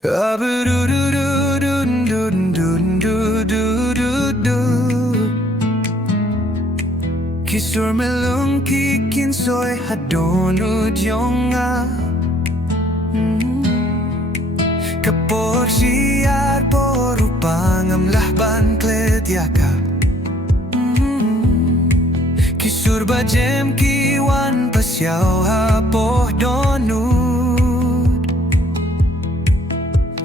Kisur melung kikin soy hadonut yonga Kapor siar porupang lahban klet iaka Kisur bajem kiwan pasyaw hapoh donut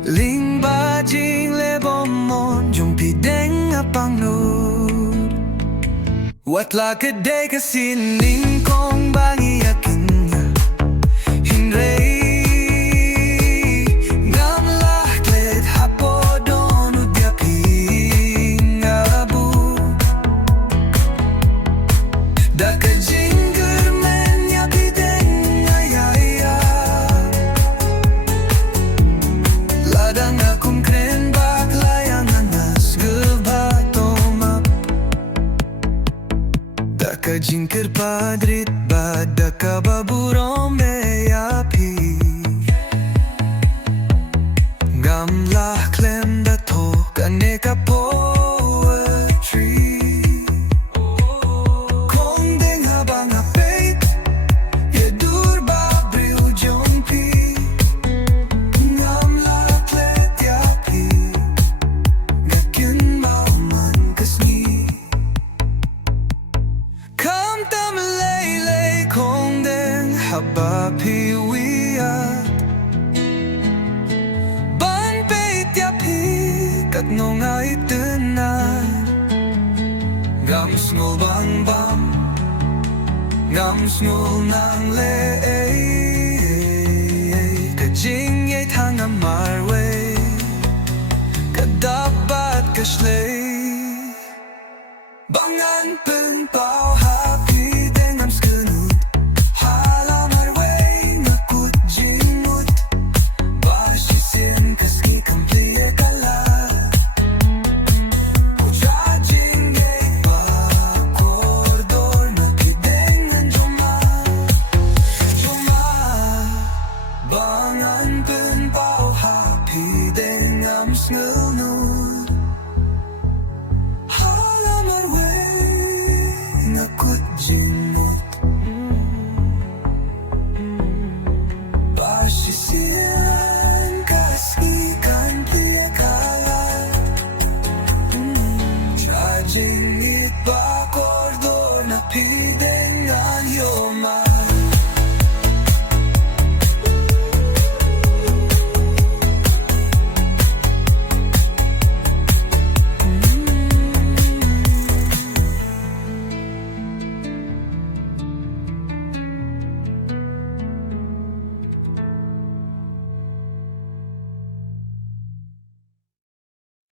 Ling ba jing lebomon jong pdeng apang nud Watla kedai kesining kong bangi yakin Hinrei Ngamlah klet hapo donu diaping abu Da kejingger men ya pideng ayaya Ladang akong kren bak layangan nas gebatoma Kajingkir padrit bada kababurom meyapi Gamlah klem dato kaneka poetry Kong deng habang apait yedur babril jompi Gamlah klet yapi gakyun mauman kasni Kam tam lele kong deng haba piwiyat Ban peit yapi kat nong ay tenay Ngam smul bang bam Ngam smul nang le Kajing yay tangam marway Kadabat kasle